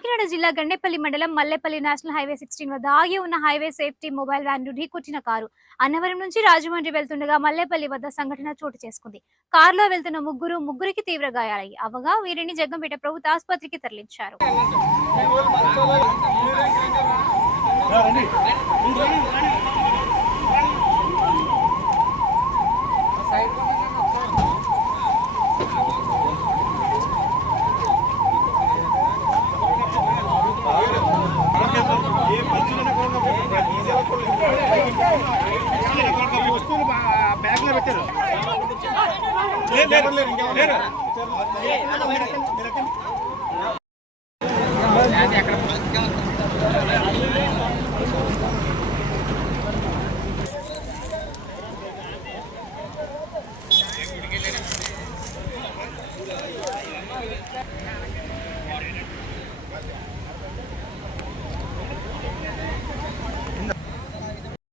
కాకినాడ జిల్లా గండేపల్లి మండలం Mallepally national highway sixteen వద్ద ఆగి ఉన్న హైవే సేఫ్టీ మొబైల్ వ్యాన్ను ఢీకొట్టిన కారు అన్నవరం నుంచి రాజమండ్రి వెళ్తుండగా మల్లేపల్లి వద్ద సంఘటన చోటు చేసుకుంది కారులో వెళ్తున్న ముగ్గురు ముగ్గురికి తీవ్ర గాయాలయ్యి అవగా వీరిని జగ్గంపేట ప్రభుత్వ ఆసుపత్రికి తరలించారు వస్తువులు బ్యాగ్లో పెట్టారు Yeah.